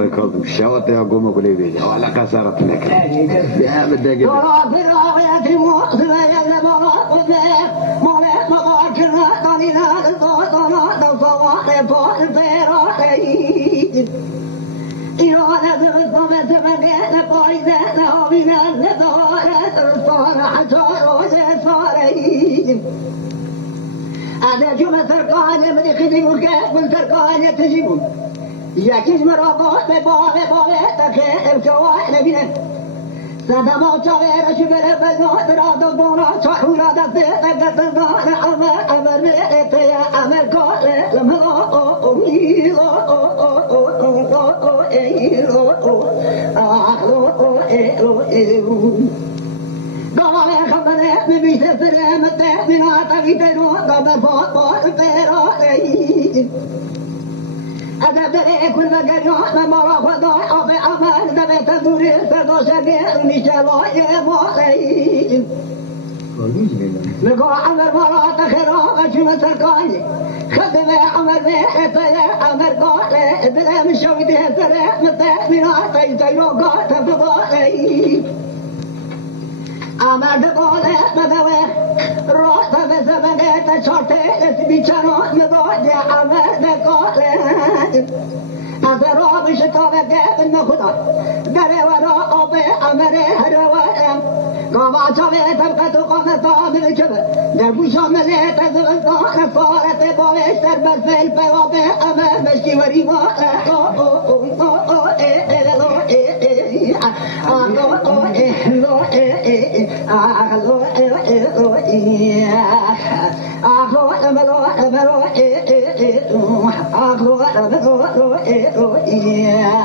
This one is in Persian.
I call them shout they are going to believe it. Oh, la casa ratnek. Yeah, but they get يعكس مرابط ببابه تخيل الكوائن بنا سدما جاوير شبر بزاد راد دونا شهورا دست تقدر أمر بيتيا أمر قال لملا أميلا قال خبره ببيت سلامة من عتقيتنا قبل فاط ترى أدبر كل مجال ما رفض أبي أمر دبت دوري فدوشة نشلا يماعي نقول أمر مرا تخرا أشوف سرقاني خدم أمر بيتيا أمر قال بلا مشوي سر من عتقيتنا قال تبغى أمر قال بدوه راس بزمانه تشاطه اسبيچران مداد أمر قال از راه شکافه که نخدا در ورا آب أمر هروارم گاوا چاوه طبقت و قامت آمل کبه در بوشام لیت از وزان فارت باوشتر برفل پیواب أمر مشکی وری ما Yeah.